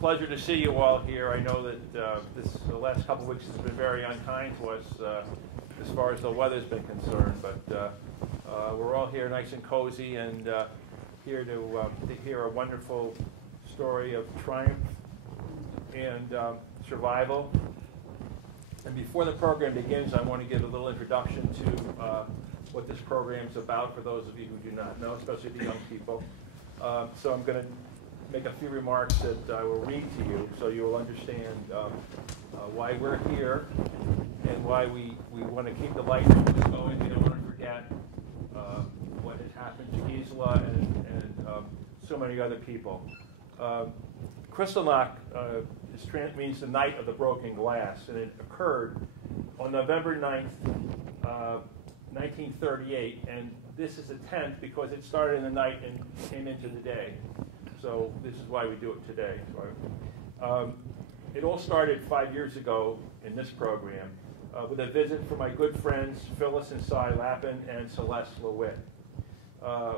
pleasure to see you all here. I know that the last couple of weeks has been very unkind to us as far as the weather's been concerned, but we're all here nice and cozy and here to hear a wonderful story of triumph and survival. And before the program begins, I want to give a little introduction to what this program is about for those of you who do not know, especially the young people. So I'm going to make a few remarks that I will read to you so you will understand why we're here and why we want to keep the light going. We don't want to forget what has happened to Gisela and so many other people. Krystallnacht means the night of the broken glass, and it occurred on November 9th, 1938, and this is the 10th because it started in the night and came into the day. So this is why we do it today. It all started 5 years ago in this program with a visit from my good friends Phyllis and Cy Lappin and Celeste LeWitt.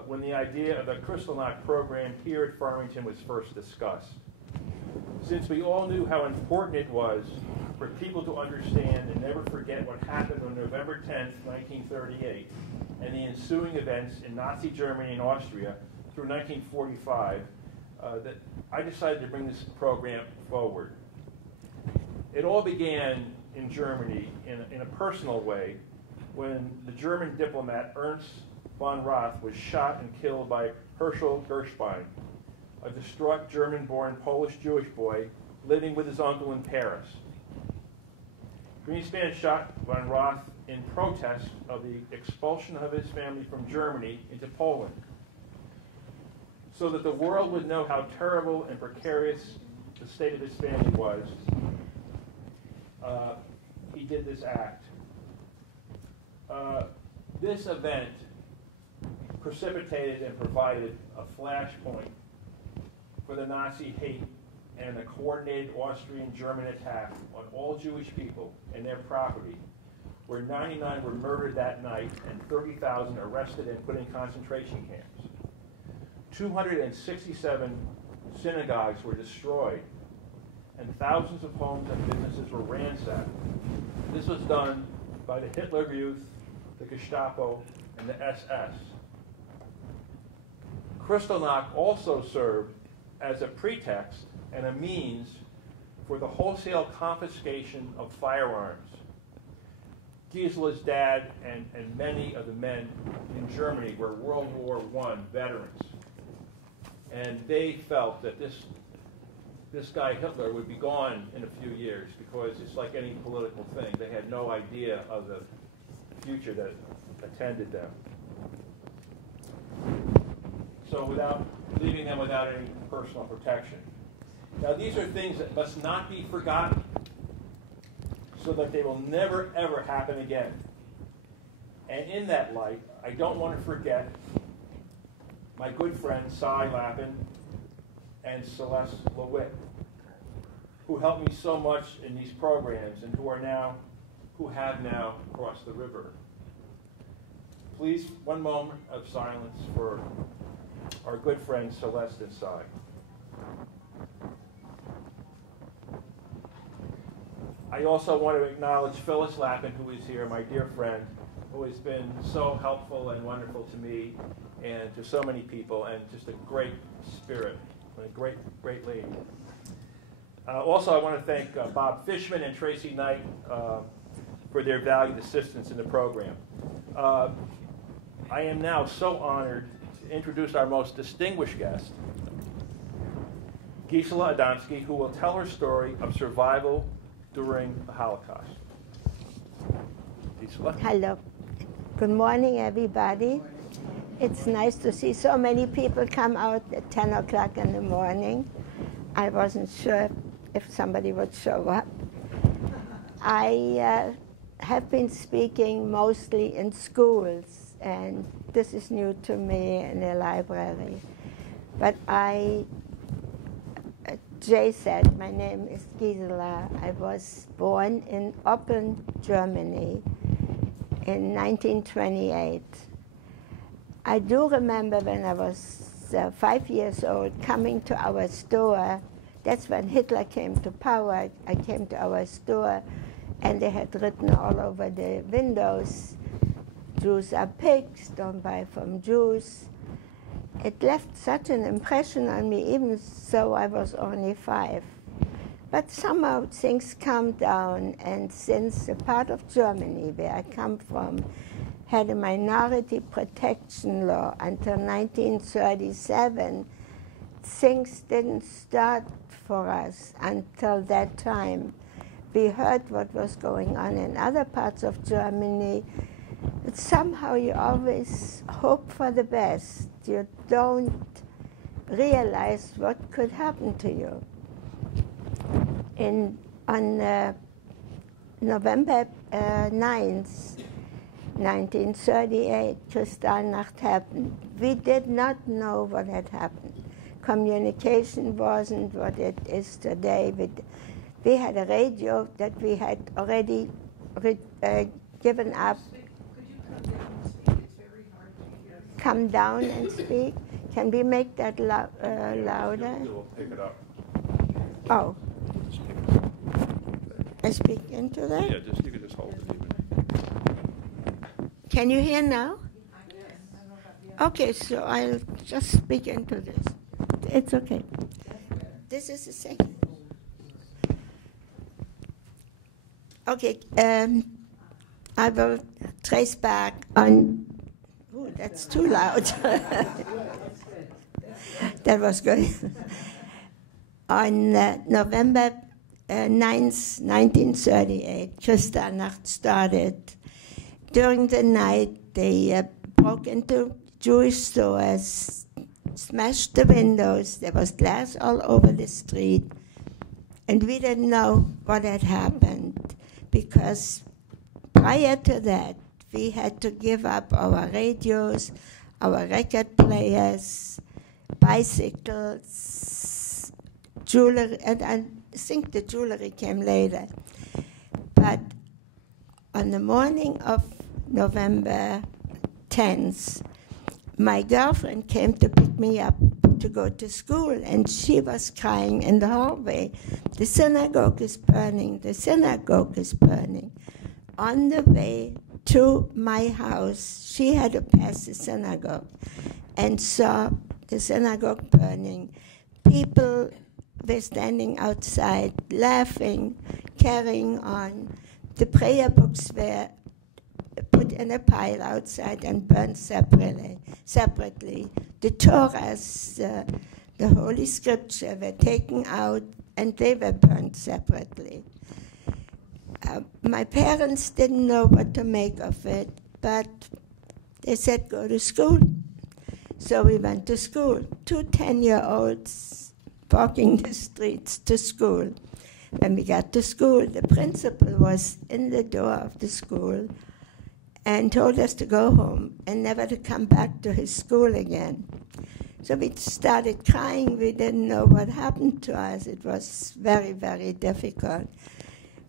When the idea of the Krystallnacht program here at Farmington was first discussed. Since we all knew how important it was for people to understand and never forget what happened on November 10th, 1938, and the ensuing events in Nazi Germany and Austria through 1945, that I decided to bring this program forward. It all began in Germany in a personal way when the German diplomat Ernst von Roth was shot and killed by Herschel Gershbein, a distraught German-born Polish-Jewish boy living with his uncle in Paris. Greenspan shot von Roth in protest of the expulsion of his family from Germany into Poland, so that the world would know how terrible and precarious the state of his family was. He did this act. This event precipitated and provided a flashpoint for the Nazi hate and a coordinated Austrian-German attack on all Jewish people and their property, where 99 were murdered that night and 30,000 arrested and put in concentration camps. 267 synagogues were destroyed, and thousands of homes and businesses were ransacked. This was done by the Hitler Youth, the Gestapo, and the SS. Krystallnacht also served as a pretext and a means for the wholesale confiscation of firearms. Gisela's dad and many of the men in Germany were World War I veterans. And they felt that this guy Hitler would be gone in a few years because it's like any political thing. They had no idea of the future that attended them. So without leaving them without any personal protection. Now these are things that must not be forgotten so that they will never ever happen again. And in that light, I don't want to forget my good friends Cy Lappin and Celeste LeWitt, who helped me so much in these programs and who have now crossed the river. Please, one moment of silence for our good friends Celeste and Cy. I also want to acknowledge Phyllis Lappin, who is here, my dear friend, who has been so helpful and wonderful to me and to so many people, and just a great spirit, and a great, great lady. Also, I want to thank Bob Fishman and Tracy Knight for their valued assistance in the program. I am now so honored to introduce our most distinguished guest, Gisela Adamski, who will tell her story of survival during the Holocaust. Gisela? Hello. Good morning, everybody. It's nice to see so many people come out at 10 o'clock in the morning. I wasn't sure if somebody would show up. I have been speaking mostly in schools, and this is new to me in a library. But Jay said, my name is Gisela. I was born in Oppeln, Germany in 1928. I do remember when I was 5 years old coming to our store That's when Hitler came to power. I came to our store, and they had written all over the windows, Jews are pigs, don't buy from Jews. It left such an impression on me, even though I was only 5. But somehow things calmed down, and since the part of Germany where I come from had a minority protection law until 1937, things didn't start for us until that time. We heard what was going on in other parts of Germany. But somehow you always hope for the best. You don't realize what could happen to you. On November 9th, 1938, Krystallnacht happened. We did not know what had happened. Communication wasn't what it is today. We had a radio that we had already given up. Come down and speak. Can we make that louder? We'll pick it up. Oh. I speak into that? Yeah, you can just hold it even. Can you hear now? Okay, so I'll just speak into this. It's okay. This is the second. Okay, I will trace back on. Oh, that's too loud. That was good. On November 9th, 1938, Krystallnacht started. During the night, they broke into Jewish stores, smashed the windows. There was glass all over the street. And we didn't know what had happened because prior to that, we had to give up our radios, our record players, bicycles, jewelry, and I think the jewelry came later. But on the morning of November 10th, my girlfriend came to pick me up to go to school, and she was crying in the hallway. The synagogue is burning, the synagogue is burning. On the way to my house, she had to pass the synagogue and saw the synagogue burning. People were standing outside, laughing, carrying on. The prayer books were put in a pile outside and burned separately. The Torahs, the Holy Scripture, were taken out and they were burned separately. My parents didn't know what to make of it, but they said, go to school. So we went to school, 2 10-year-olds walking the streets to school. When we got to school, the principal was in the door of the school and told us to go home and never to come back to his school again. So we started crying. We didn't know what happened to us. It was very, very difficult.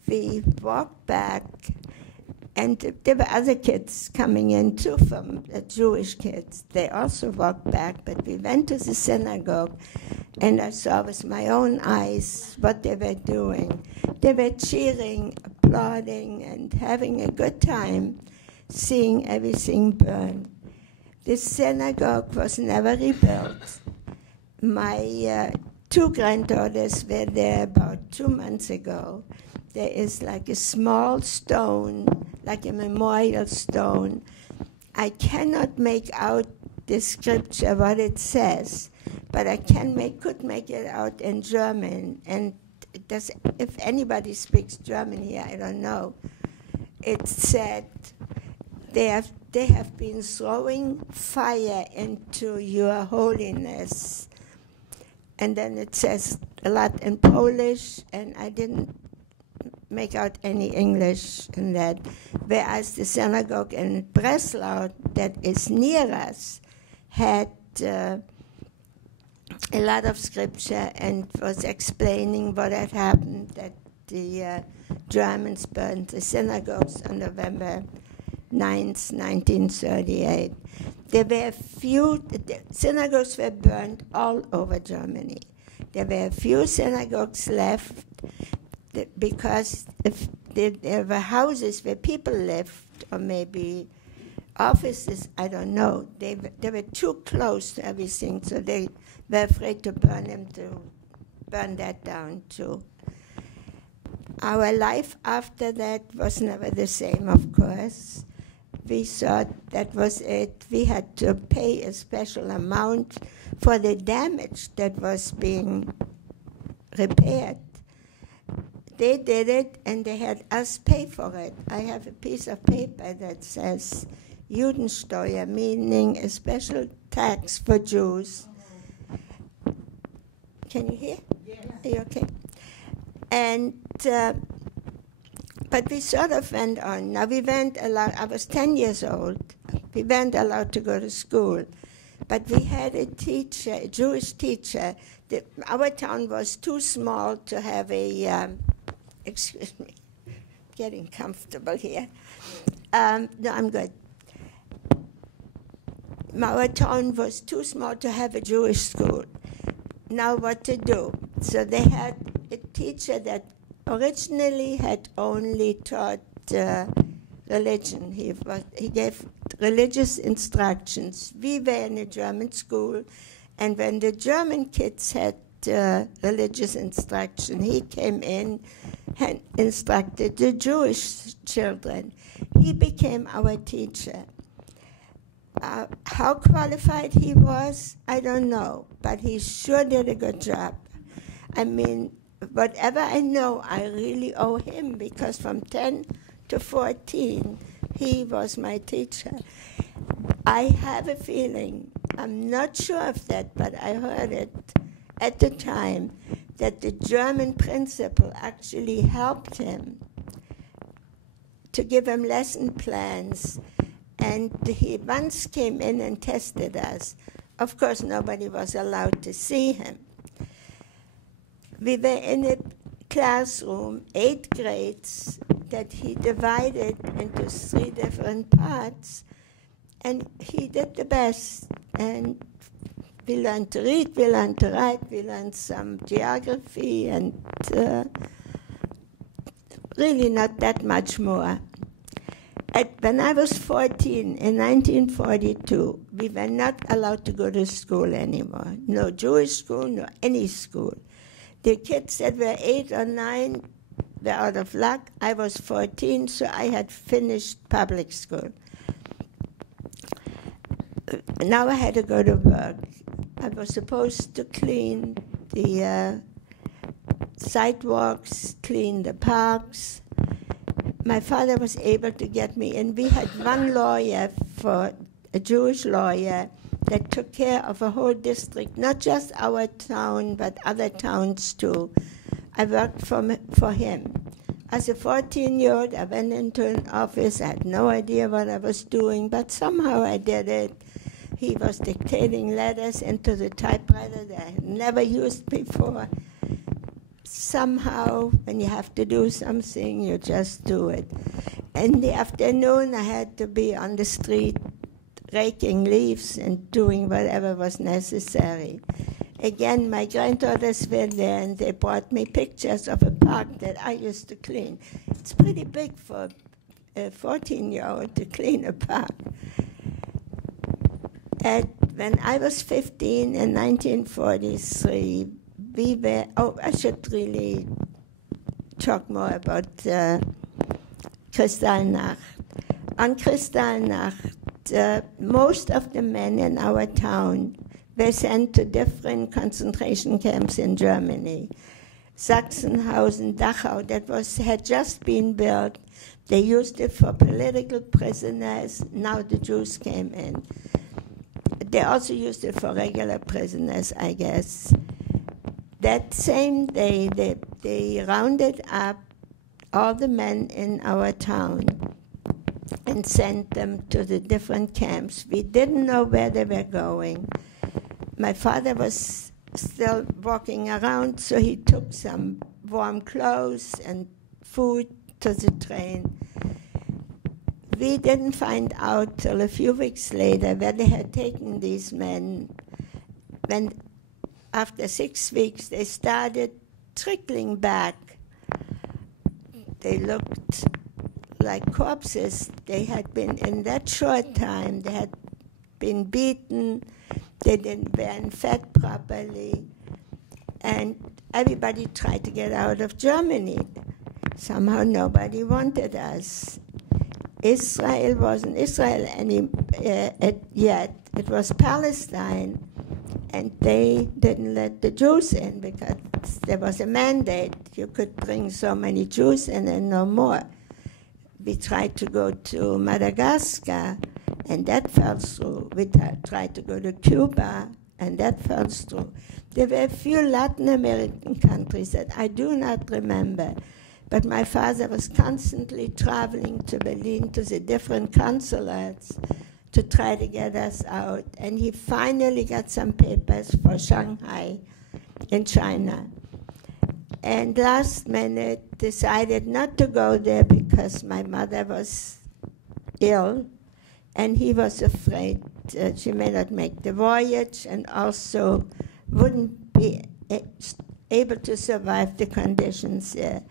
We walked back, and there were other kids coming in too, from the Jewish kids. They also walked back, but we went to the synagogue, and I saw with my own eyes what they were doing. They were cheering, applauding, and having a good time, seeing everything burn. The synagogue was never rebuilt. My 2 granddaughters were there about 2 months ago. There is like a small stone, like a memorial stone. I cannot make out the scripture, what it says, but I could make it out in German. And if anybody speaks German here, I don't know. It said, they have been throwing fire into your holiness. And then it says a lot in Polish, and I didn't make out any English in that. Whereas the synagogue in Breslau, that is near us, had a lot of scripture and was explaining what had happened, that the Germans burned the synagogues on November 9th, 1938. There were the synagogues were burned all over Germany. There were a few synagogues left because if there were houses where people lived, or maybe offices, I don't know. They were too close to everything, so they were afraid to burn that down too. Our life after that was never the same, of course. We thought that was it. We had to pay a special amount for the damage that was being repaired. They did it, and they had us pay for it. I have a piece of paper that says Judensteuer, meaning a special tax for Jews. Can you hear? Yes. Are you okay? And but we sort of went on. Now we weren't allowed. I was 10 years old. We weren't allowed to go to school, but we had a teacher, a Jewish teacher. Our town was too small to have a. Excuse me, getting comfortable here. No, I'm good. Our town was too small to have a Jewish school. Now what to do? So they had a teacher that originally had only taught religion. He gave religious instructions. We were in a German school, and when the German kids had religious instruction, he came in and instructed the Jewish children. He became our teacher. How qualified he was, I don't know, but he sure did a good job. I mean, whatever I know, I really owe him, because from 10 to 14, he was my teacher. I have a feeling, I'm not sure of that, but I heard it at the time, that the German principal actually helped him to give him lesson plans. And he once came in and tested us. Of course, nobody was allowed to see him. We were in a classroom, 8 grades, that he divided into 3 different parts, and he did the best. And we learned to read, we learned to write, we learned some geography, and really not that much more. When I was 14, in 1942, we were not allowed to go to school anymore. No Jewish school, no any school. The kids that were 8 or 9 were out of luck. I was 14, so I had finished public school. Now I had to go to work. I was supposed to clean the sidewalks, clean the parks. My father was able to get me in. We had one lawyer, a Jewish lawyer, that took care of a whole district, not just our town, but other towns too. I worked for him. As a 14-year-old, I went into an office. I had no idea what I was doing, but somehow I did it. He was dictating letters into the typewriter that I had never used before. Somehow, when you have to do something, you just do it. In the afternoon, I had to be on the street raking leaves and doing whatever was necessary. Again, my granddaughters were there, and they brought me pictures of a park that I used to clean. It's pretty big for a 14-year-old to clean a park. When I was 15 in 1943, I should really talk more about Krystallnacht. On Krystallnacht, most of the men in our town were sent to different concentration camps in Germany. Sachsenhausen, Dachau, had just been built. They used it for political prisoners. Now the Jews came in. They also used it for regular prisoners, I guess. That same day, they rounded up all the men in our town and sent them to the different camps. We didn't know where they were going. My father was still walking around, so he took some warm clothes and food to the train. We didn't find out till a few weeks later where they had taken these men. When after 6 weeks, they started trickling back. They looked like corpses. They had been, in that short time, they had been beaten, they weren't fed properly, and everybody tried to get out of Germany. Somehow nobody wanted us. Israel wasn't Israel yet. It was Palestine, and they didn't let the Jews in because there was a mandate. You could bring so many Jews in and no more. We tried to go to Madagascar, and that fell through. We tried to go to Cuba, and that fell through. There were a few Latin American countries that I do not remember, but my father was constantly traveling to Berlin to the different consulates to try to get us out. And he finally got some papers for Shanghai in China. And last minute decided not to go there because my mother was ill, and he was afraid she may not make the voyage and also wouldn't be able to survive the conditions there.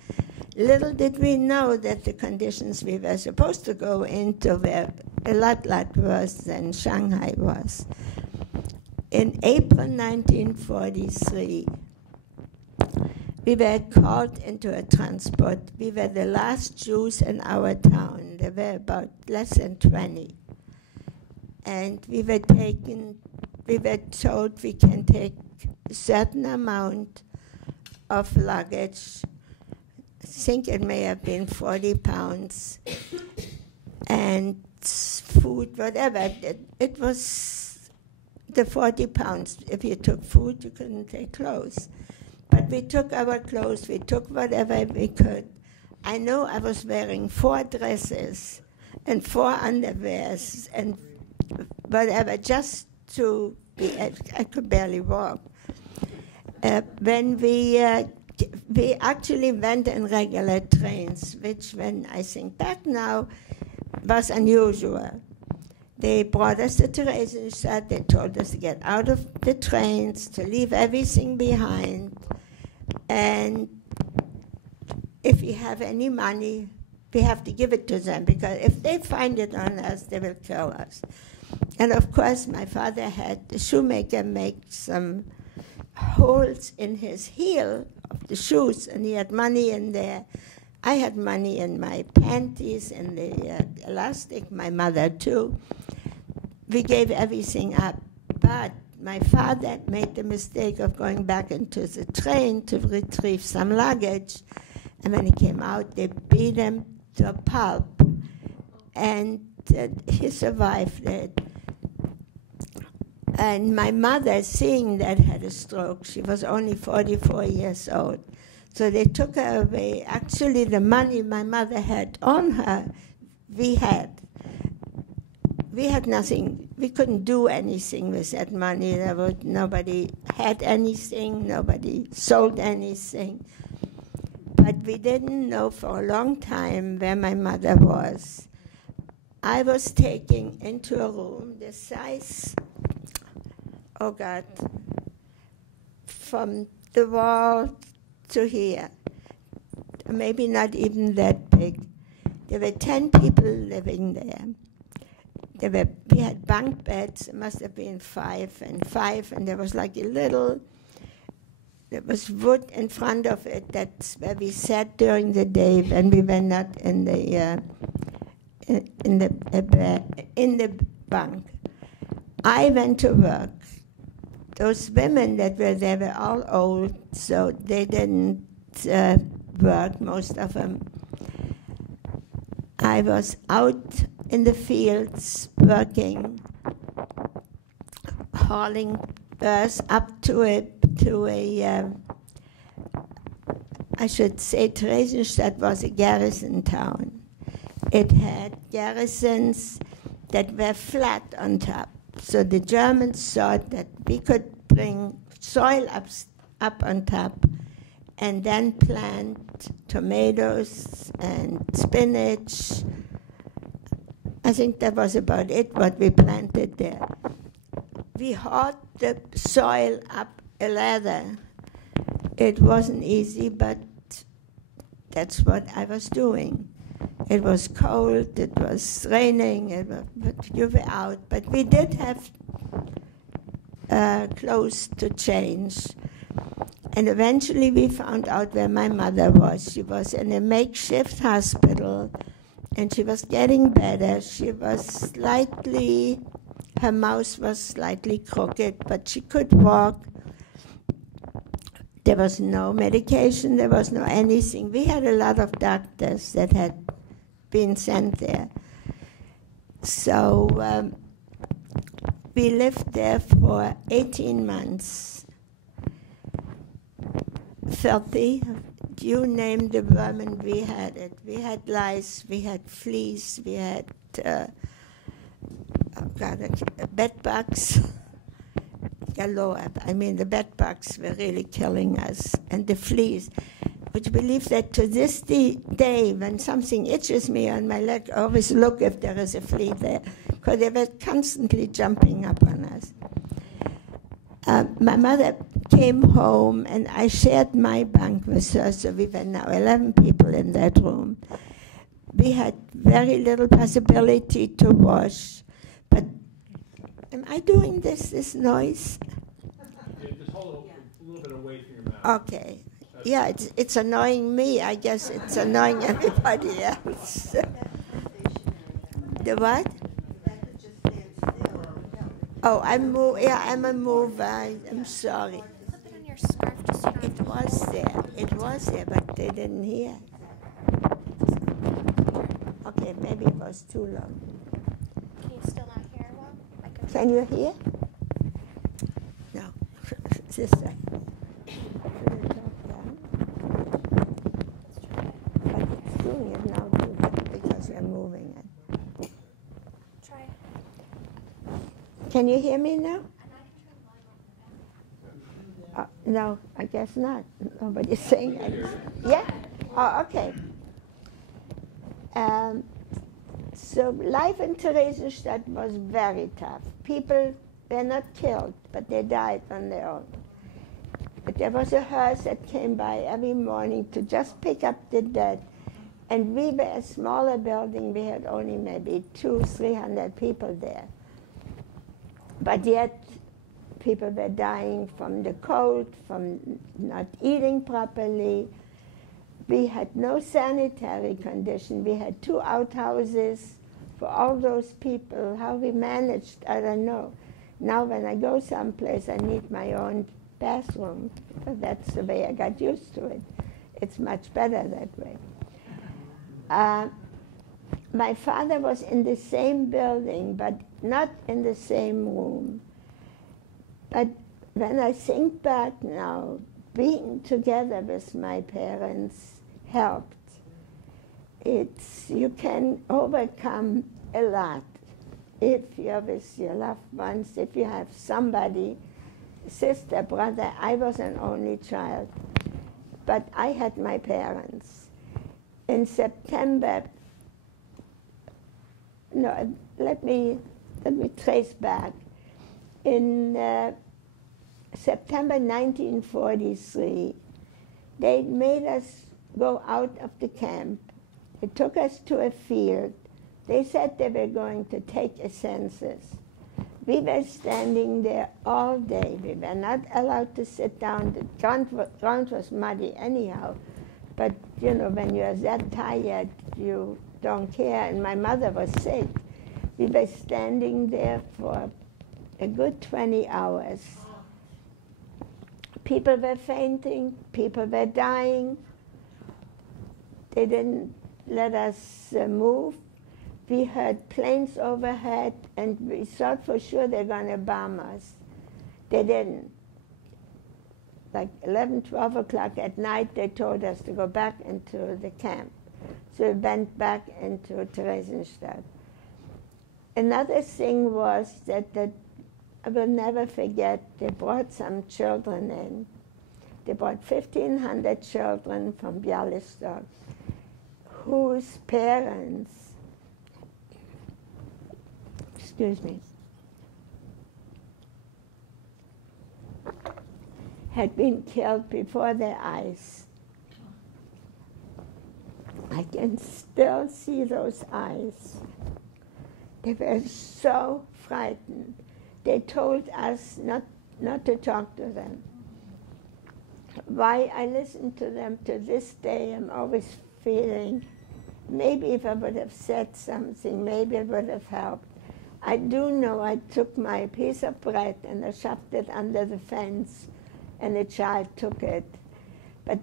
Little did we know that the conditions we were supposed to go into were a lot worse than Shanghai was. In April 1943, we were called into a transport. We were the last Jews in our town. There were about less than 20. And we were told we can take a certain amount of luggage. I think it may have been 40 pounds, and food, whatever. It was the 40 pounds. If you took food, you couldn't take clothes. But we took our clothes, we took whatever we could. I know I was wearing 4 dresses and 4 underwears and whatever, just to be, I could barely walk. When we actually went in regular trains, which when I think back now, was unusual. They brought us to Theresienstadt, they told us to get out of the trains, to leave everything behind, and if we have any money, we have to give it to them, because if they find it on us, they will kill us. And of course, my father had the shoemaker make some holes in his heel of the shoes, and he had money in there. I had money in my panties and the elastic, my mother too. We gave everything up, but my father made the mistake of going back into the train to retrieve some luggage, and when he came out, they beat him to a pulp, and he survived it. And my mother, seeing that, had a stroke. She was only 44 years old. So they took her away. Actually, the money my mother had on her, we had. We had nothing. We couldn't do anything with that money. Nobody had anything. Nobody sold anything. But we didn't know for a long time where my mother was. I was taken into a room the size, oh God, from the wall to here, maybe not even that big. There were 10 people living there. We had bunk beds. It must have been 5 and 5, and there was like a little. There was wood in front of it. That's where we sat during the day when we were not in the bunk. I went to work. Those women that were there were all old, so they didn't work, most of them. I was out in the fields working, hauling earth up to a I should say Theresienstadt was a garrison town. It had garrisons that were flat on top. So the Germans thought that we could bring soil up on top and then plant tomatoes and spinach. I think that was about it, what we planted there. We hauled the soil up a ladder. It wasn't easy, but that's what I was doing. It was cold, it was raining, but you were out. But we did have clothes to change. And eventually we found out where my mother was. She was in a makeshift hospital, and she was getting better. She was slightly, her mouth was slightly crooked, but she could walk. There was no medication, there was no anything. We had a lot of doctors that had been sent there. So we lived there for 18 months. Filthy. You name the vermin, we had it. We had lice, we had fleas, we had bed bugs. Galore. I mean, the bed bugs were really killing us, and the fleas. Would you believe that to this day, when something itches me on my leg, I always look if there is a flea there, because they were constantly jumping up on us. My mother came home, and I shared my bunk with her, so we were now 11 people in that room. We had very little possibility to wash, but am I doing this noise? Yeah, just hold a little bit away from your mouth. Okay. Yeah, it's annoying me. I guess it's annoying everybody else. The what? Oh, I'm a mover. I'm sorry. Put it on your scarf just so you It was there, but they didn't hear. Okay, maybe it was too long. Can you still not hear well? Can you hear? No. Sister. But it's doing it now too, because we're moving it. Try. Can you hear me now? No, I guess not. Nobody's saying anything. Yeah? Oh, okay. So life in Theresienstadt was very tough. People were not killed, but they died on their own. But there was a hearse that came by every morning to just pick up the dead. And we were a smaller building. We had only maybe 200-300 people there. But yet, people were dying from the cold, from not eating properly. We had no sanitary condition. We had 2 outhouses for all those people. How we managed, I don't know. Now when I go someplace, I need my own bathroom. But that's the way I got used to it. It's much better that way. My father was in the same building, but not in the same room. But when I think back now, being together with my parents helped. You can overcome a lot if you're with your loved ones, if you have somebody, sister, brother. I was an only child, but I had my parents. In September, no, let me trace back. In September 1943, they made us go out of the camp. They took us to a field. They said they were going to take a census. We were standing there all day. We were not allowed to sit down. The ground was muddy anyhow. But, you know, when you're that tired, you don't care. And my mother was sick. We were standing there for a good 20 hours. People were fainting. People were dying. They didn't let us move. We heard planes overhead, and we thought for sure they're going to bomb us. They didn't. Like 11, 12 o'clock at night, they told us to go back into the camp. So we went back into Theresienstadt. Another thing was that I will never forget, they brought some children in. They brought 1,500 children from Bialystok, whose parents, excuse me, had been killed before their eyes. I can still see those eyes. They were so frightened. They told us not to talk to them. Why I listen to them to this day, I'm always feeling, maybe if I would have said something, maybe it would have helped. I do know I took my piece of bread and I shoved it under the fence, and a child took it. But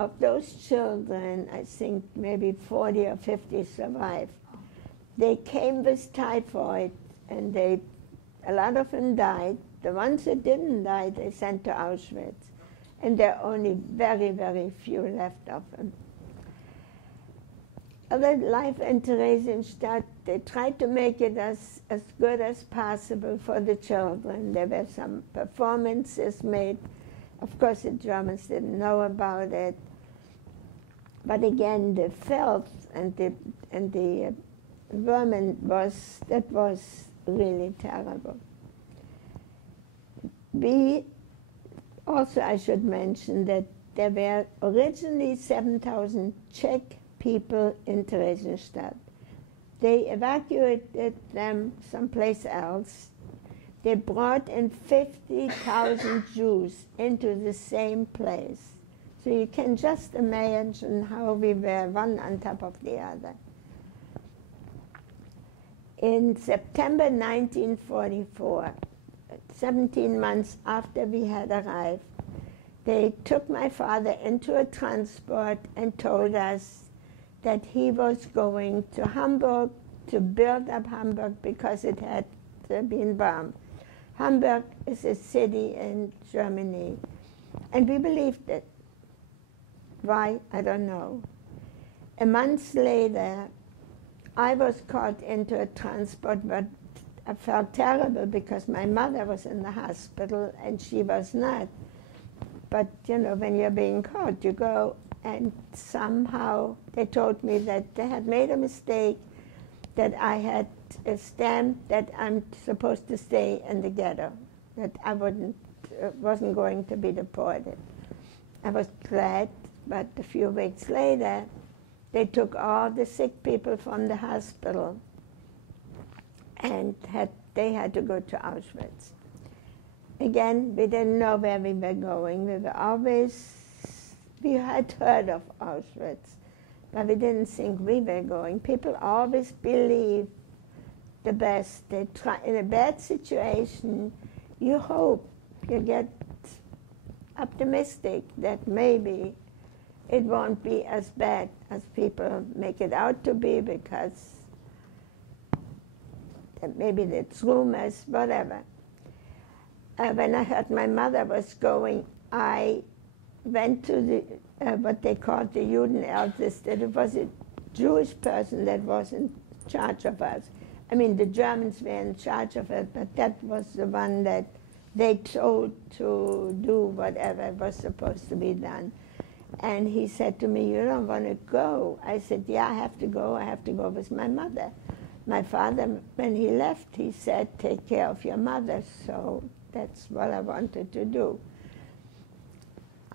of those children, I think maybe 40 or 50 survived. They came with typhoid, and a lot of them died. The ones that didn't die, they sent to Auschwitz. And there are only very, very few left of them. Other life in Theresienstadt, they tried to make it as good as possible for the children. There were some performances made. Of course, the Germans didn't know about it. But again, the filth and the vermin was really terrible. Also, I should mention that there were originally 7,000 Czech people in Theresienstadt. They evacuated them someplace else. They brought in 50,000 Jews into the same place. So you can just imagine how we were one on top of the other. In September 1944, 17 months after we had arrived, they took my father into a transport and told us that he was going to Hamburg to build up Hamburg because it had been bombed. Hamburg is a city in Germany, and we believed it. Why? I don't know. A month later, I was caught into a transport, but I felt terrible because my mother was in the hospital and she was not. But, you know, when you're being caught, you go, and somehow they told me that they had made a mistake, that I had a stamp that I'm supposed to stay in the ghetto, that I wasn't going to be deported. I was glad, but a few weeks later, they took all the sick people from the hospital and they had to go to Auschwitz. Again, we didn't know where we were going. We had heard of Auschwitz, but we didn't think we were going. People always believe the best. They try, in a bad situation, you hope, you get optimistic that maybe it won't be as bad as people make it out to be, because maybe it's rumors, whatever. When I heard my mother was going, I went to the what they called the Judenälteste. It was a Jewish person that was in charge of us. I mean, the Germans were in charge of it, but that was the one that they told to do whatever was supposed to be done. And he said to me, "You don't want to go?" I said, "Yeah, I have to go. I have to go with my mother." My father, when he left, he said, "Take care of your mother." So that's what I wanted to do.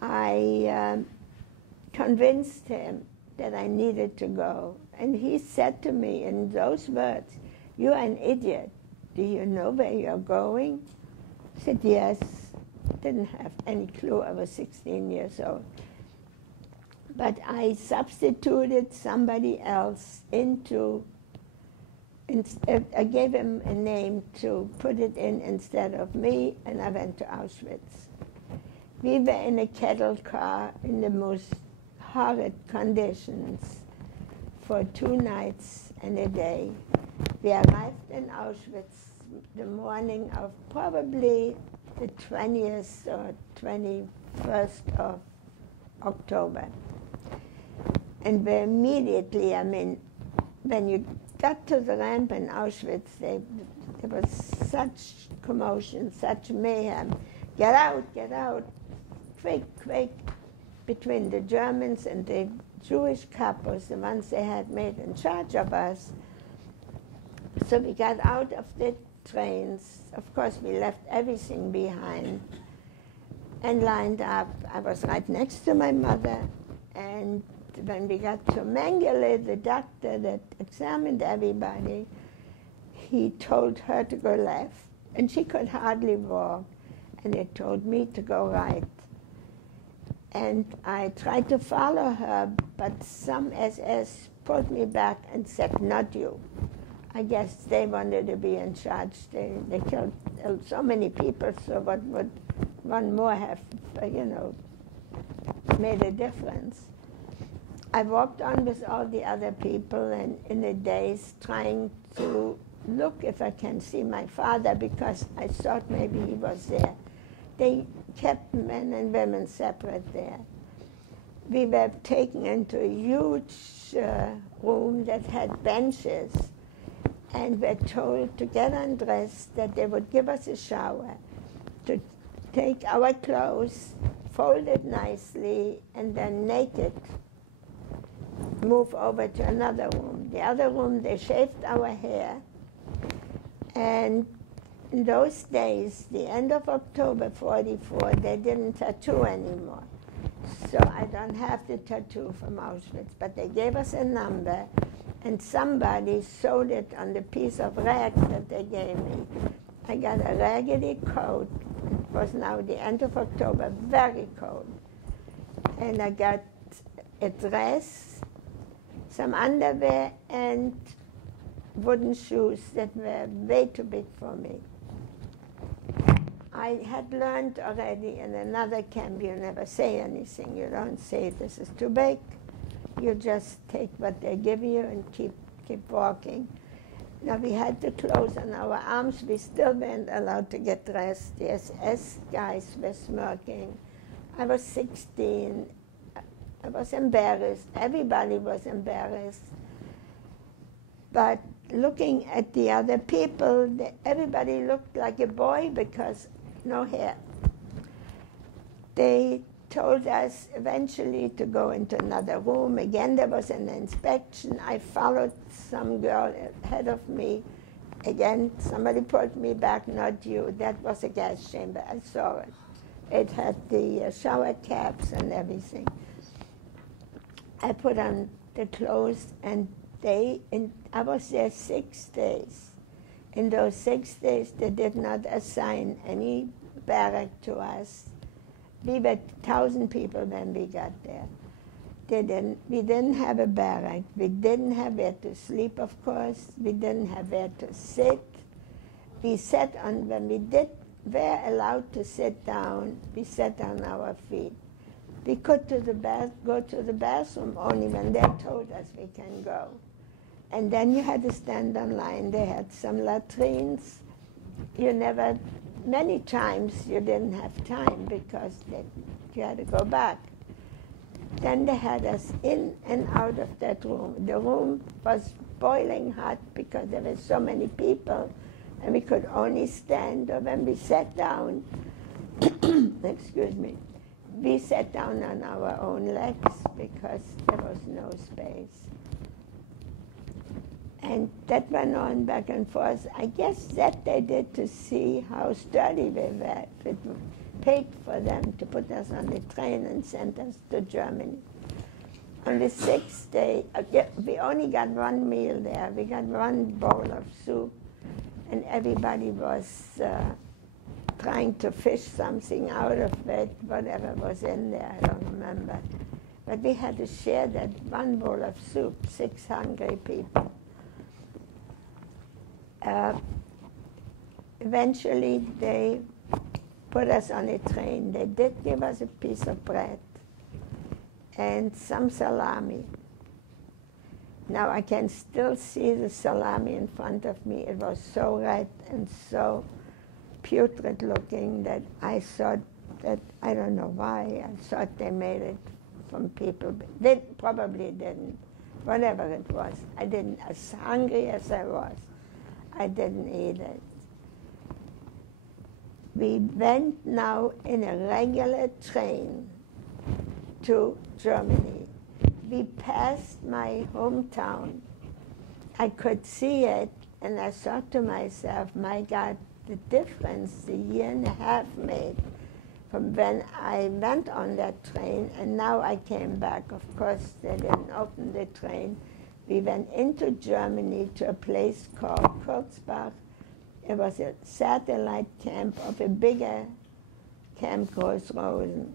I convinced him that I needed to go. And he said to me in those words, "You're an idiot. Do you know where you're going?" I said, "Yes." Didn't have any clue. I was 16 years old. But I substituted somebody else I gave him a name to put it in instead of me, and I went to Auschwitz. We were in a cattle car in the most horrid conditions for 2 nights and a day. We arrived in Auschwitz the morning of probably the 20th or 21st of October. And we immediately, I mean, when you got to the ramp in Auschwitz, there was such commotion, such mayhem. Get out, quick, between the Germans and the Jewish couples, the ones they had made in charge of us. So we got out of the trains. Of course, we left everything behind. and lined up. I was right next to my mother, and when we got to Mengele, the doctor that examined everybody, he told her to go left, and she could hardly walk, and he told me to go right. And I tried to follow her, but some SS pulled me back and said, not you. I guess they wanted to be in charge. They killed so many people, so what would one more have, made a difference? I walked on with all the other people, and in the days trying to look if I can see my father, because I thought maybe he was there. They kept men and women separate there. We were taken into a huge room that had benches, and were told to get undressed, that they would give us a shower, to take our clothes, fold it nicely, and then naked move over to another room. The other room, they shaved our hair, and in those days, the end of October 44, they didn't tattoo anymore. So I don't have the tattoo from Auschwitz, but they gave us a number, and somebody sewed it on the piece of rag that they gave me. I got a raggedy coat. It was now the end of October, very cold. And I got a dress, some underwear, and wooden shoes that were way too big for me. I had learned already in another camp, you never say anything. You don't say this is too big. You just take what they give you and keep walking. Now we had the clothes on our arms. We still weren't allowed to get dressed. The SS guys were smirking. I was 16. I was embarrassed. Everybody was embarrassed. But looking at the other people, everybody looked like a boy because no hair. They told us eventually to go into another room. Again, there was an inspection. I followed some girl ahead of me. Again, somebody pulled me back, not you. That was a gas chamber. I saw it. It had the shower caps and everything. I put on the clothes, and I was there 6 days. In those 6 days, they did not assign any barrack to us. We were 1,000 people when we got there. We didn't have a barrack. We didn't have where to sleep, of course. We didn't have where to sit. We sat on, when we were allowed to sit down, we sat on our feet. We could go to the bathroom only when they told us we can go. And then you had to stand on line. They had some latrines. Many times you didn't have time because you had to go back. Then they had us in and out of that room. The room was boiling hot because there were so many people, and we could only stand, or when we sat down, excuse me, we sat down on our own legs because there was no space. And that went on back and forth. I guess that they did to see how sturdy we were. It paid for them to put us on the train and send us to Germany. On the 6th day, we only got one meal there. We got one bowl of soup, and everybody was trying to fish something out of it, whatever was in there, I don't remember. But we had to share that one bowl of soup, 6 hungry people. Eventually, they put us on a train. They did give us a piece of bread and some salami. Now I can still see the salami in front of me. It was so red and so putrid looking that I thought that, I don't know why, I thought they made it from people. They probably didn't. Whatever it was, I didn't, as hungry as I was, I didn't eat it. We went now in a regular train to Germany. We passed my hometown. I could see it, and I thought to myself, my God, the difference the year and a half made from when I went on that train, and now I came back. Of course, they didn't open the train. We went into Germany to a place called Krystallnacht. It was a satellite camp of a bigger Camp Großrosen.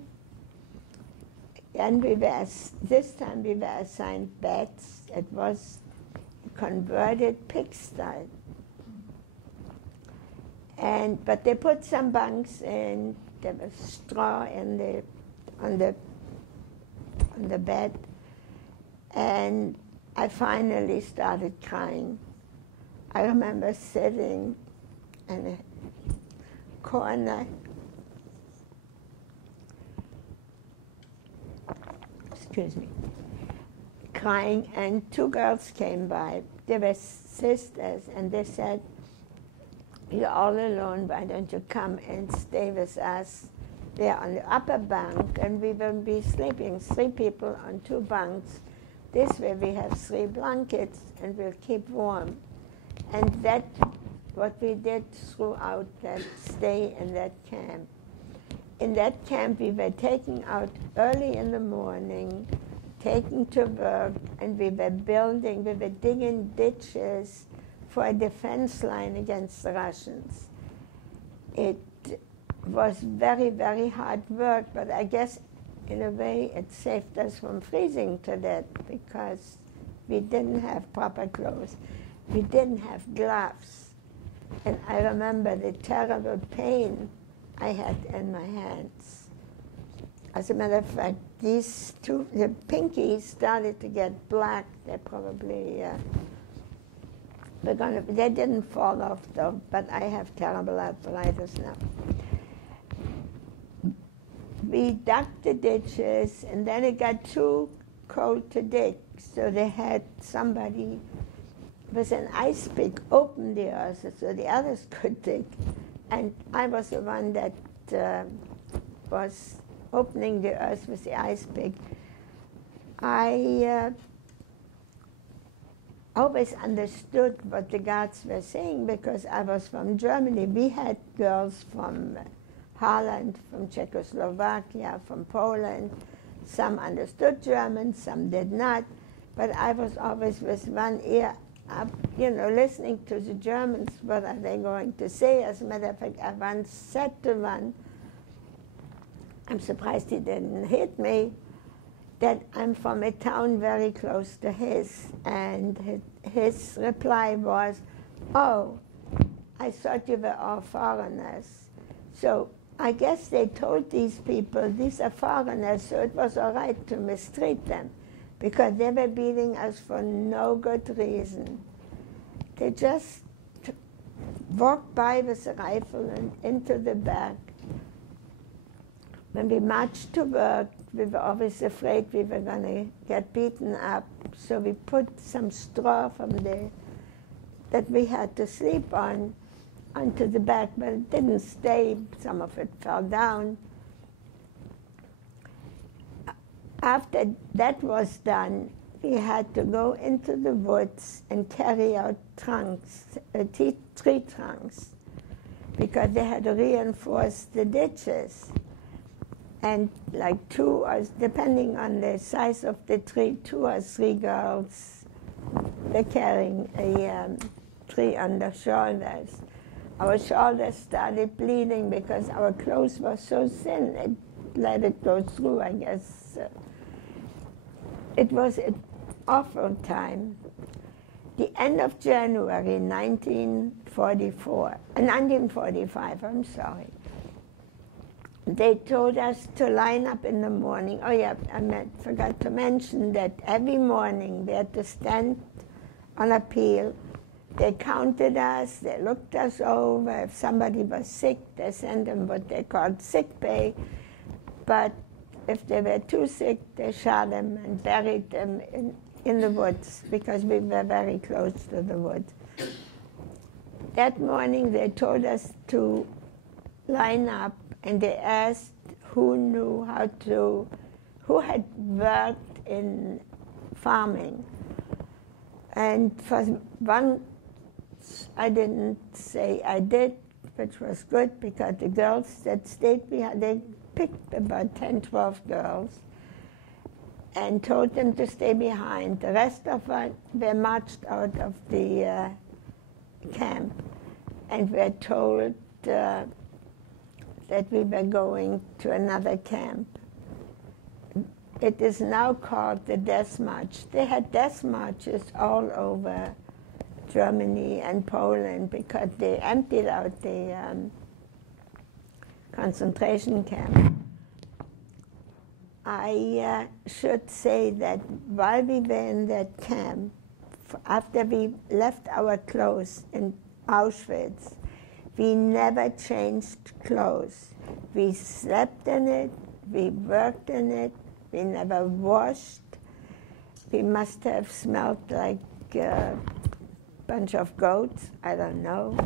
And this time we were assigned beds. It was a converted pigsty. But they put some bunks in. There was straw on the bed, and I finally started crying. I remember sitting in a corner, excuse me, crying, and two girls came by. They were sisters, and they said, "You're all alone, why don't you come and stay with us there on the upper bunk, and we will be sleeping, 3 people on 2 bunks. This way we have 3 blankets, and we'll keep warm." And that's what we did throughout that stay in that camp. In that camp, we were taken out early in the morning, taken to work, and we were digging ditches for a defense line against the Russians. It was very, very hard work, but I guess in a way it saved us from freezing to death because we didn't have proper clothes. We didn't have gloves. And I remember the terrible pain I had in my hands. As a matter of fact, these two, the pinkies started to get black. They probably they didn't fall off though, but I have terrible arthritis now. We dug the ditches, and then it got too cold to dig, so they had somebody with an ice pick open the earth so the others could dig. And I was the one that was opening the earth with the ice pick. I always understood what the guards were saying because I was from Germany. We had girls from Holland, from Czechoslovakia, from Poland. Some understood German, some did not. But I was always with one ear up, listening to the Germans. What are they going to say? As a matter of fact, I once said to one, I'm surprised he didn't hit me, that I'm from a town very close to his. And his reply was, "Oh, I thought you were all foreigners." So I guess they told these people, these are foreigners, so it was all right to mistreat them because they were beating us for no good reason. They just walked by with a rifle and into the back. When we marched to work, we were always afraid we were going to get beaten up, so we put some straw from there that we had to sleep on onto the back, but it didn't stay. Some of it fell down. After that was done, we had to go into the woods and carry out trunks, tree trunks, because they had to reinforce the ditches. And like depending on the size of the tree, 2 or 3 girls were carrying a tree on their shoulders. Our shoulders started bleeding because our clothes were so thin, it let it go through, I guess. It was an awful time. The end of January 1945, I'm sorry. They told us to line up in the morning. Oh yeah, forgot to mention that every morning we had to stand on a peel. They counted us, they looked us over. If somebody was sick, they sent them what they called sick pay. But if they were too sick, they shot them and buried them in the woods because we were very close to the woods. That morning they told us to line up, and they asked who had worked in farming. And for one, I didn't say I did, which was good because the girls that stayed behind, they picked about 10, 12 girls and told them to stay behind. The rest of us were marched out of the camp and were told that we were going to another camp. It is now called the Death March. They had death marches all over Germany and Poland because they emptied out the concentration camp. I should say that while we were in that camp, after we left our clothes in Auschwitz, we never changed clothes. We slept in it, we worked in it, we never washed. We must have smelled like a bunch of goats, I don't know.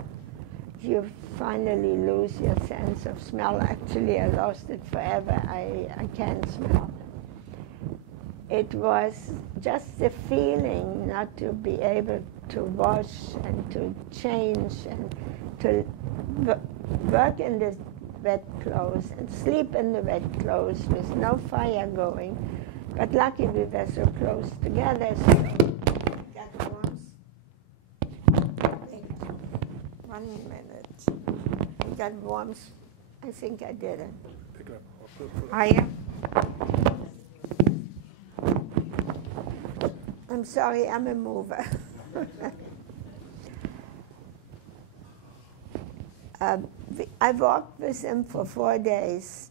You finally lose your sense of smell. Actually, I lost it forever. I can't smell. It was just the feeling not to be able to wash and to change and to work in the wet clothes and sleep in the wet clothes with no fire going. But lucky we were so close together, so we got warmth. 1 minute. We got warmth. I think I did it. Pick it up. Higher. I'm sorry, I'm a mover. I walked with him for 4 days.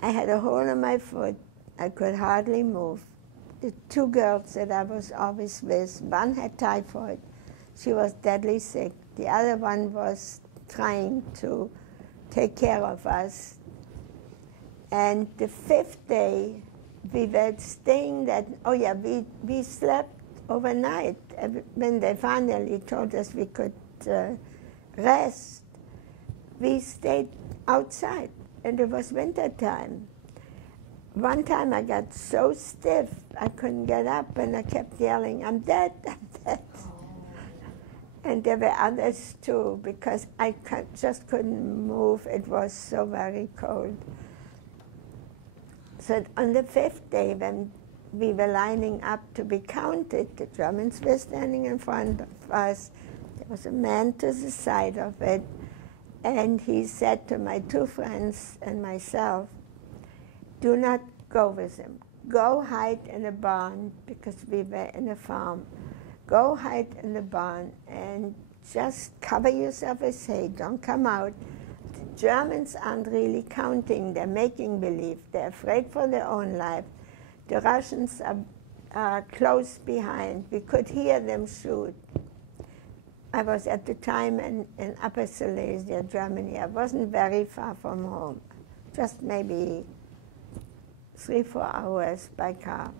I had a hole in my foot. I could hardly move. The 2 girls that I was always with, one had typhoid. She was deadly sick. The other one was trying to take care of us. And the 5th day, we were staying that, we slept overnight. When they finally told us we could rest, we stayed outside, and it was winter time. One time I got so stiff I couldn't get up, and I kept yelling, "I'm dead, I'm dead." And there were others too, because I just couldn't move. It was so very cold. So on the 5th day, when we were lining up to be counted, the Germans were standing in front of us. There was a man to the side of it, and he said to my 2 friends and myself, "Do not go with him. Go hide in a barn," because we were in a farm. "Go hide in the barn and just cover yourself with hay. Don't come out. The Germans aren't really counting. They're making believe. They're afraid for their own life. The Russians are close behind. We could hear them shoot." I was at the time in Upper Silesia, Germany. I wasn't very far from home, just maybe 3-4 hours by car.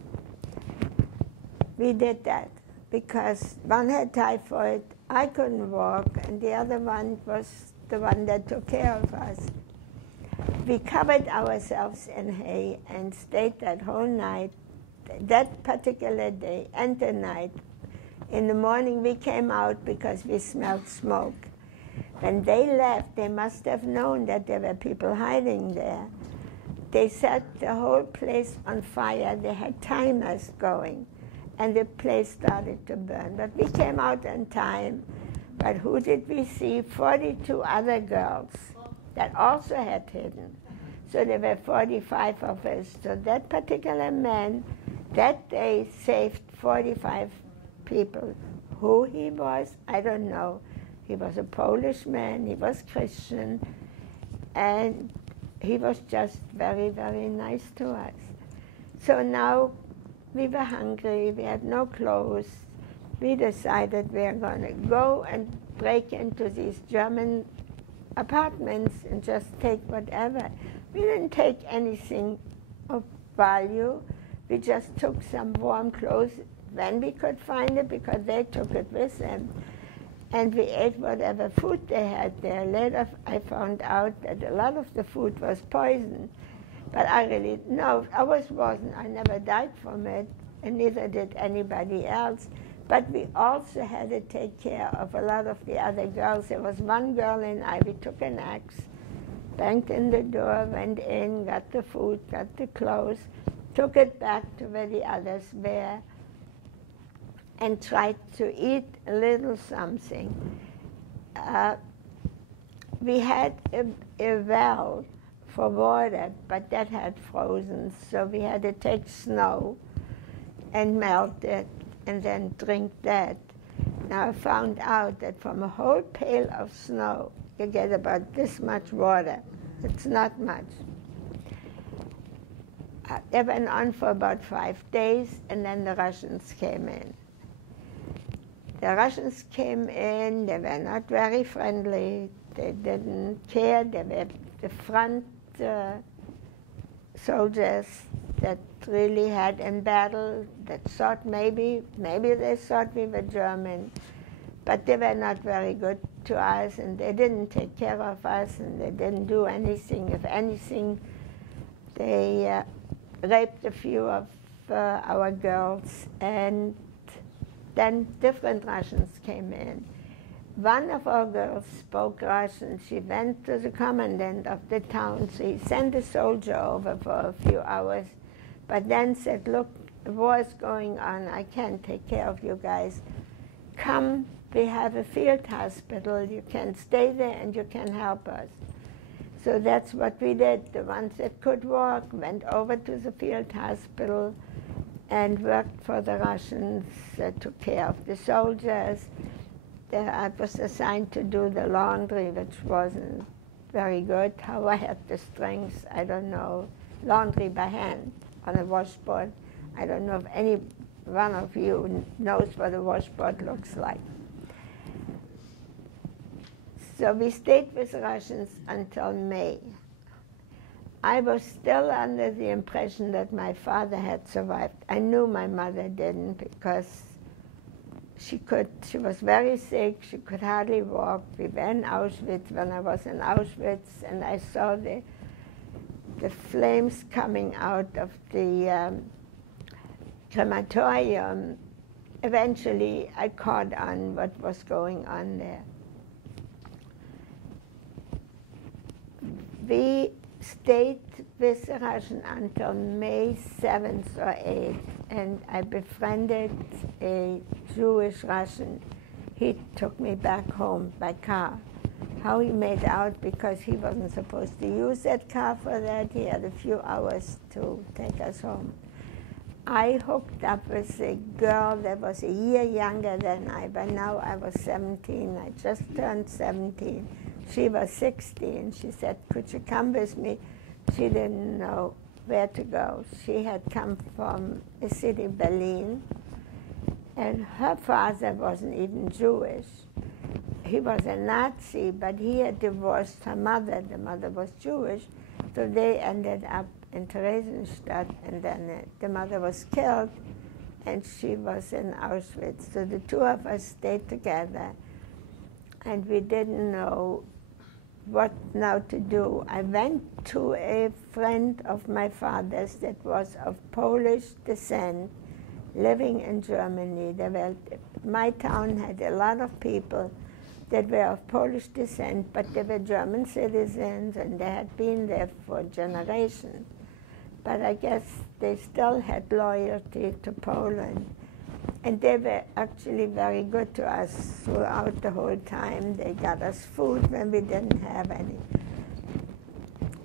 We did that because one had typhoid, I couldn't walk, and the other one was the one that took care of us. We covered ourselves in hay and stayed that whole night, that particular day and the night. In the morning we came out because we smelled smoke. When they left, they must have known that there were people hiding there. They set the whole place on fire. They had timers going, and the place started to burn. But we came out in time. But who did we see? 42 other girls that also had hidden. So there were 45 of us. So that particular man that day saved 45 people. Who he was, I don't know. He was a Polish man, he was Christian, and he was just very, very nice to us. So now we were hungry, we had no clothes. We decided we were going to go and break into these German apartments and just take whatever. We didn't take anything of value. We just took some warm clothes when we could find it, because they took it with them. And we ate whatever food they had there. Later I found out that a lot of the food was poison. But ours wasn't. I never died from it, and neither did anybody else. But we also had to take care of a lot of the other girls. There was one girl and I, we took an axe banged in the door, went in, got the food, got the clothes, took it back to where the others were, and tried to eat a little something. We had a well for water, but that had frozen, so we had to take snow and melt it and then drink that. Now I found out that from a whole pail of snow, you get about this much water. It's not much. It went on for about 5 days, and then the Russians came in. The Russians came in, they were not very friendly, they didn't care, they were the front soldiers that really had in battle, that thought maybe they thought we were German, but they were not very good to us, and they didn't take care of us, and they didn't do anything. If anything, they raped a few of our girls, and then different Russians came in. One of our girls spoke Russian. She went to the commandant of the town. So he sent a soldier over for a few hours, but then said, look, the war is going on. I can't take care of you guys. Come, we have a field hospital. You can stay there and you can help us. So that's what we did. The ones that could walk went over to the field hospital and worked for the Russians, took care of the soldiers. I was assigned to do the laundry, which wasn't very good. How I had the strength, I don't know. Laundry by hand on a washboard. I don't know if any one of you knows what a washboard looks like. So we stayed with Russians until May. I was still under the impression that my father had survived. I knew my mother didn't, because she was very sick, she could hardly walk. We were in Auschwitz when I was in Auschwitz, and I saw the flames coming out of the crematorium. Eventually, I caught on what was going on there. We stayed with the Russian until May 7th or 8th, and I befriended a Jewish Russian. He took me back home by car. How he made out, because he wasn't supposed to use that car for that, he had a few hours to take us home. I hooked up with a girl that was a year younger than I. By now I was 17. I just turned 17. She was 16. She said, could you come with me? She didn't know where to go. She had come from a city, Berlin, and her father wasn't even Jewish. He was a Nazi, but he had divorced her mother. The mother was Jewish, so they ended up in Theresienstadt, and then the mother was killed, and she was in Auschwitz. So the two of us stayed together, and we didn't know what now to do. I went to a friend of my father's that was of Polish descent, living in Germany. My town had a lot of people that were of Polish descent, but they were German citizens, and they had been there for generations. But I guess they still had loyalty to Poland. And they were actually very good to us throughout the whole time. They got us food when we didn't have any.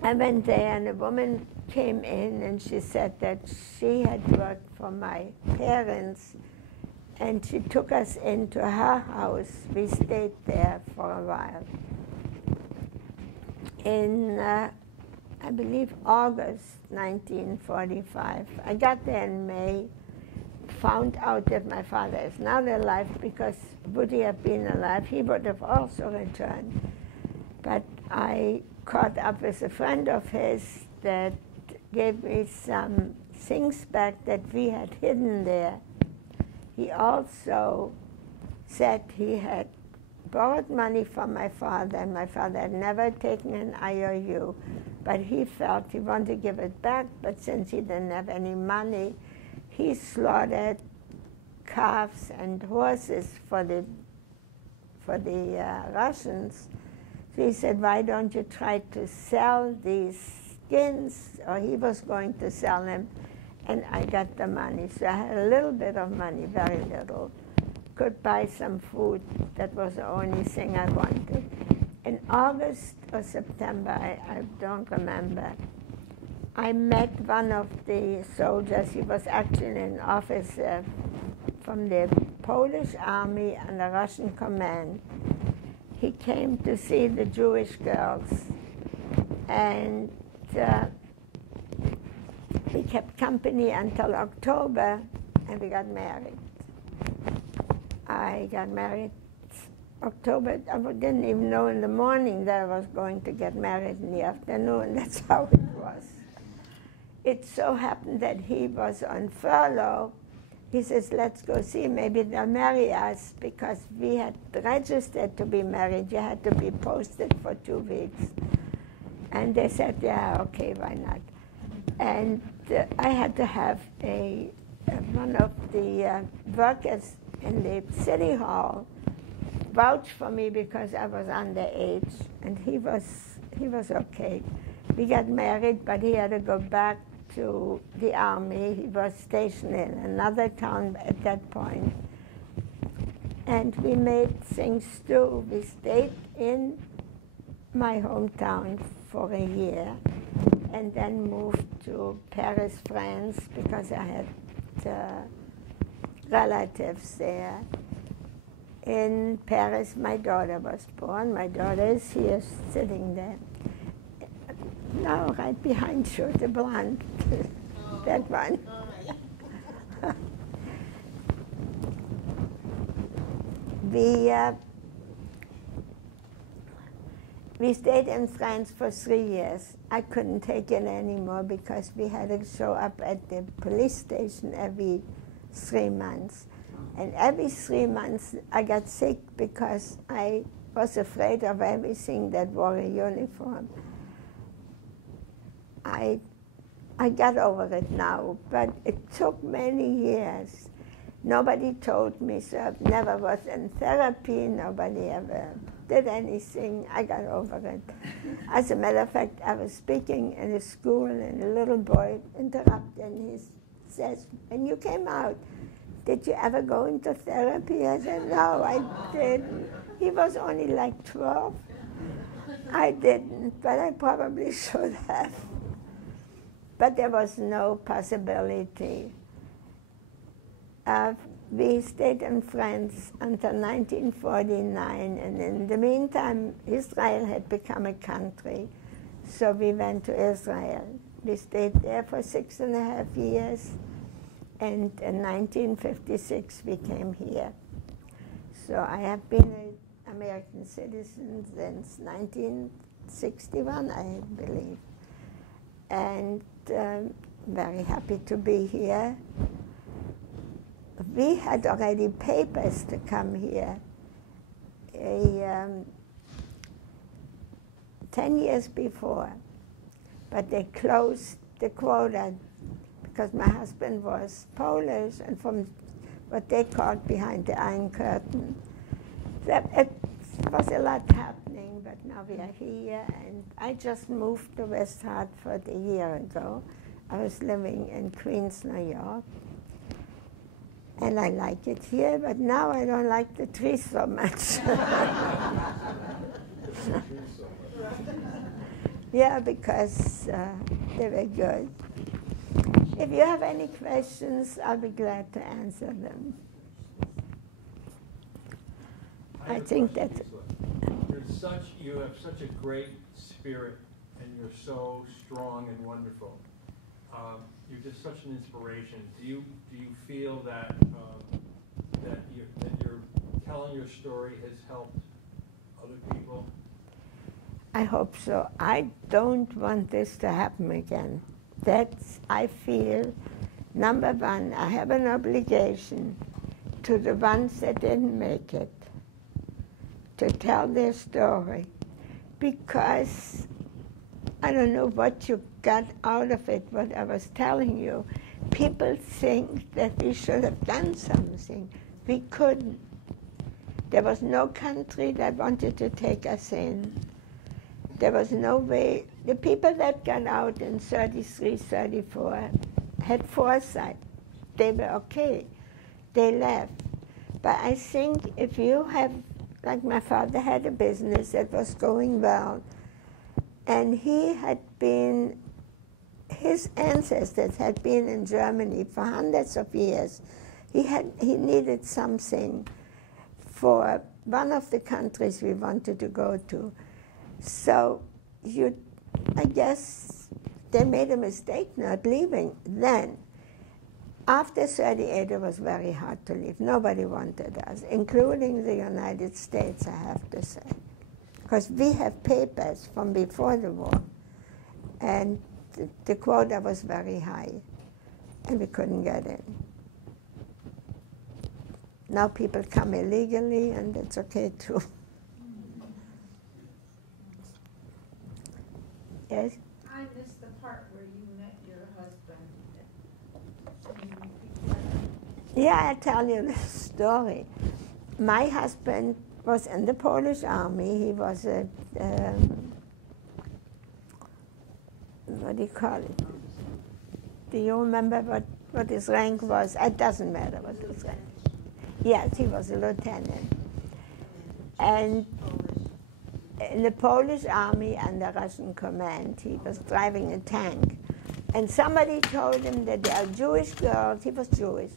I went there, and a woman came in, and she said that she had worked for my parents, and she took us into her house. We stayed there for a while. In, I believe, August 1945, I got there in May, found out that my father is not alive, because would he have been alive, he would have also returned. But I caught up with a friend of his that gave me some things back that we had hidden there. He also said he had borrowed money from my father, and my father had never taken an IOU, but he felt he wanted to give it back, but since he didn't have any money, he slaughtered calves and horses for the Russians. he said, why don't you try to sell these skins? Or he was going to sell them, and I got the money. So I had a little bit of money, very little. Could buy some food. That was the only thing I wanted. In August or September, I don't remember, I met one of the soldiers. He was actually an officer from the Polish army and the Russian command. He came to see the Jewish girls, and we kept company until October, and we got married. I got married October. I didn't even know in the morning that I was going to get married in the afternoon. That's how it was. It so happened that he was on furlough. He says, let's go see, maybe they'll marry us, because we had registered to be married. You had to be posted for 2 weeks. And they said, yeah, okay, why not? And I had to have one of the workers in the city hall vouch for me because I was underage, and he was okay. We got married, but he had to go back to the army. He was stationed in another town at that point. And we made things do. We stayed in my hometown for a year and then moved to Paris, France, because I had relatives there. In Paris, my daughter was born. My daughter is here sitting there. No, right behind you, the blonde, that one. We stayed in France for 3 years. I couldn't take it anymore because we had to show up at the police station every 3 months. And every 3 months I got sick because I was afraid of everything that wore a uniform. I got over it now, but it took many years. Nobody told me, so I never was in therapy. Nobody ever did anything. I got over it. As a matter of fact, I was speaking in a school, and a little boy interrupted, and he says, when you came out, did you ever go into therapy? I said, no, I didn't. He was only like 12. I didn't, but I probably should have. But there was no possibility. We stayed in France until 1949, and in the meantime, Israel had become a country. So we went to Israel. We stayed there for 6.5 years, and in 1956 we came here. So I have been an American citizen since 1961, I believe. And very happy to be here. We had already papers to come here 10 years before, but they closed the quota because my husband was Polish and from what they called behind the Iron Curtain. It was a lot happening, but now we are here, and I just moved to West Hartford a year ago. I was living in Queens, New York, and I like it here, but now I don't like the trees so much. Yeah, because they were good. If you have any questions, I'll be glad to answer them. I think that you have such a great spirit, and you're so strong and wonderful. You're just such an inspiration. Do you feel that that you're telling your story has helped other people? I hope so. I don't want this to happen again. I feel, number one, I have an obligation to the ones that didn't make it, to tell their story, because I don't know what you got out of it, what I was telling you. People think that we should have done something. We couldn't. There was no country that wanted to take us in. There was no way. The people that got out in 33, 34 had foresight. They were okay. They left. But I think if you have, like my father had a business that was going well, and he had been, his ancestors had been in Germany for hundreds of years. He needed something for one of the countries we wanted to go to. So I guess they made a mistake not leaving then. After 38, it was very hard to leave. Nobody wanted us, including the United States, I have to say. Because we have papers from before the war, and the quota was very high, and we couldn't get in. Now people come illegally, and it's okay too. Yes? I missed the part where you met your husband. Can you repeat that? Yeah, I'll tell you the story. My husband was in the Polish army. He was a, what do you call it? Do you remember what his rank was? It doesn't matter what his rank. Yes, he was a lieutenant. And in the Polish army under Russian command, he was driving a tank. And somebody told him that there are Jewish girls, he was Jewish,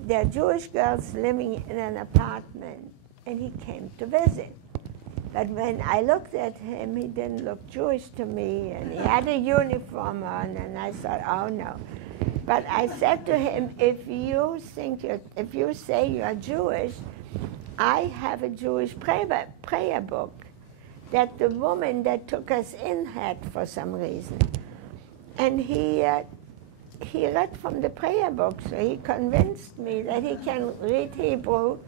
there are Jewish girls living in an apartment, and he came to visit. But when I looked at him, he didn't look Jewish to me, and he had a uniform on, and I thought, oh no. But I said to him, if you say you're Jewish, I have a Jewish prayer book that the woman that took us in had for some reason. And he read from the prayer book, so he convinced me that he can read Hebrew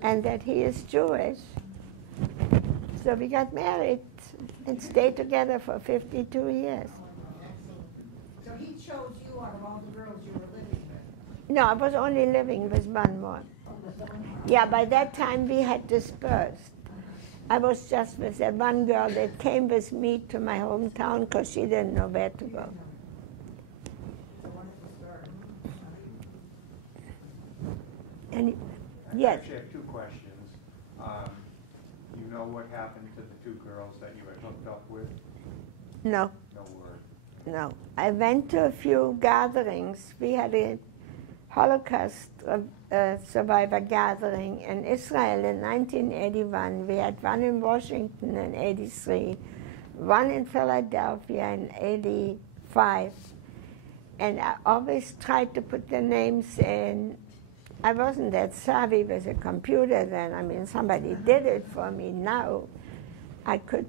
and that he is Jewish. So we got married and stayed together for 52 years. So he chose you out of all the girls you were living with? No, I was only living with one more. Yeah, by that time we had dispersed. I was just with that one girl that came with me to my hometown because she didn't know where to go. And yes. I actually have two questions. You know what happened to the two girls that you had hooked up with? No. No word. No. I went to a few gatherings. We had a Holocaust survivor gathering in Israel in 1981. We had one in Washington in 83, one in Philadelphia in 85. And I always tried to put the names in. I wasn't that savvy with a computer then. I mean, somebody did it for me. Now I could,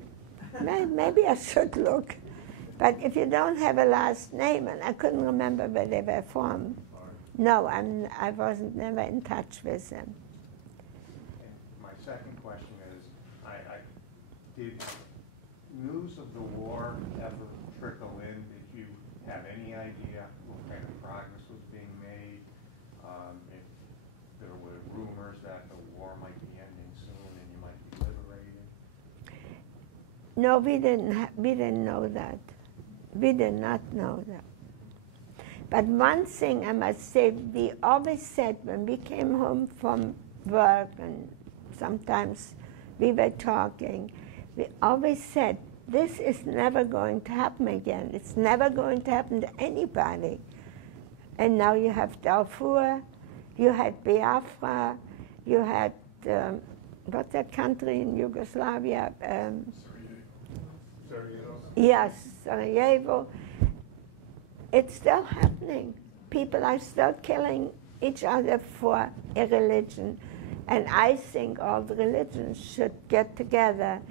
maybe I should look. But if you don't have a last name, and I couldn't remember where they were from. No, I wasn't never in touch with them. And my second question is, did news of the war ever trickle in? Did you have any idea what kind of progress was being made? If there were rumors that the war might be ending soon and you might be liberated? No, we didn't know that. We did not know that. But one thing I must say, we always said when we came home from work, and sometimes we were talking, we always said, this is never going to happen again. It's never going to happen to anybody. And now you have Darfur, you had Biafra, you had, what's that country in Yugoslavia? Sarajevo. Yes, Sarajevo. It's still happening. People are still killing each other for a religion. And I think all the religions should get together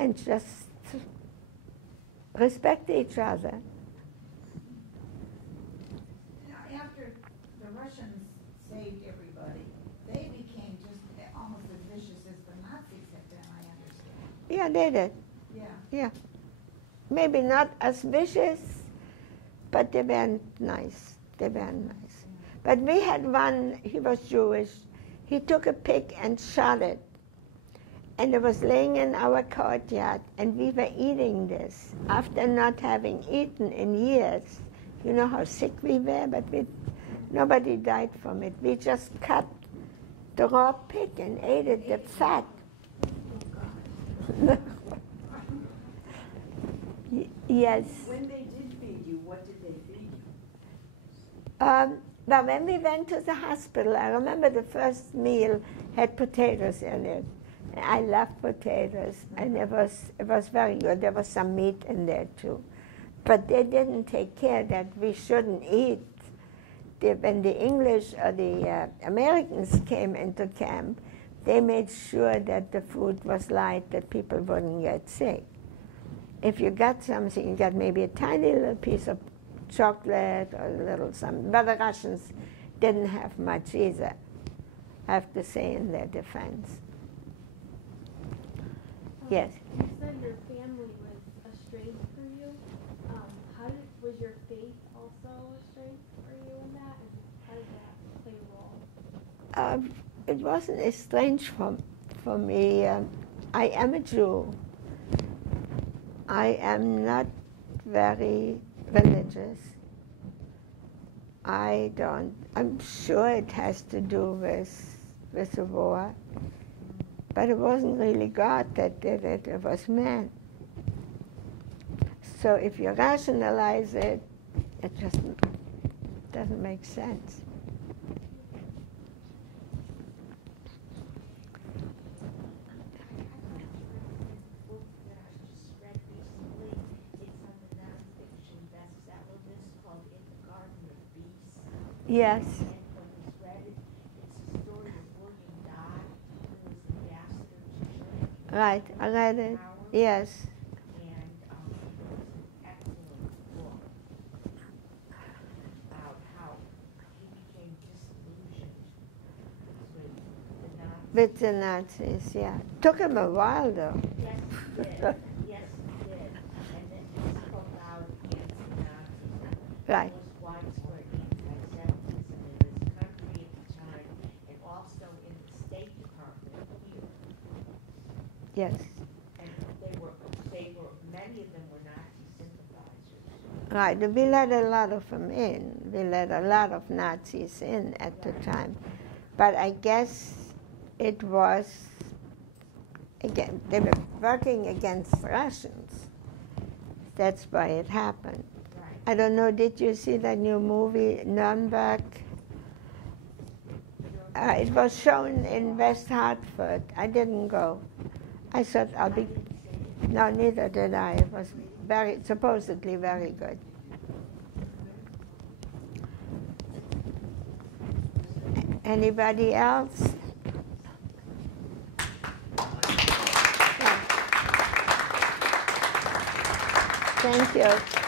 and just respect each other. After the Russians saved everybody, they became just almost as vicious as the Nazis had been, I understand. Yeah, they did. Yeah. Yeah. Maybe not as vicious, but they weren't nice. They weren't nice. But we had one, he was Jewish. He took a pig and shot it. And it was laying in our courtyard, and we were eating this after not having eaten in years. You know how sick we were, but nobody died from it. We just cut the raw pig and ate it, the fat. Yes. When they did feed you, what did they feed you? But when we went to the hospital, I remember the first meal had potatoes in it. I love potatoes, and it was very good. There was some meat in there too. But they didn't take care that we shouldn't eat. When the English or the Americans came into camp, they made sure that the food was light, that people wouldn't get sick. If you got something, you got maybe a tiny little piece of chocolate or a little something. But the Russians didn't have much either, I have to say, in their defense. Yes? You said your family was a strength for you. Was your faith also a strength for you in that? And how did that play a role? It wasn't as strange for me. I am a Jew. I am not very religious. I'm sure it has to do with the war. But it wasn't really God that did it, it was man. So if you rationalize it, it just doesn't make sense. Book that I just read recently, it's on the nonfiction bestseller list called In the Garden of Beasts. Yes. And when we read it, it's the story of William Dodd, who was ambassador to Germany. Right, I read it. Yes. And it was an excellent book about how he became disillusioned with the Nazis. With the Nazis, yeah. Took him a while, though. Yes, he did. Yes, he did. And then he spoke out against the Nazis. Right. There was widespread anti-Semitism in this country at the time, and also in the State Department here. Yes. And many of them were Nazi sympathizers. Right, we let a lot of them in. We let a lot of Nazis in at the time. But I guess it was, again, they were working against Russians. That's why it happened. Right. I don't know, did you see that new movie, Nuremberg? It was shown in West Hartford. I didn't go. I thought I'll be, no, neither did I. It was supposedly very good. Anybody else? Thank you.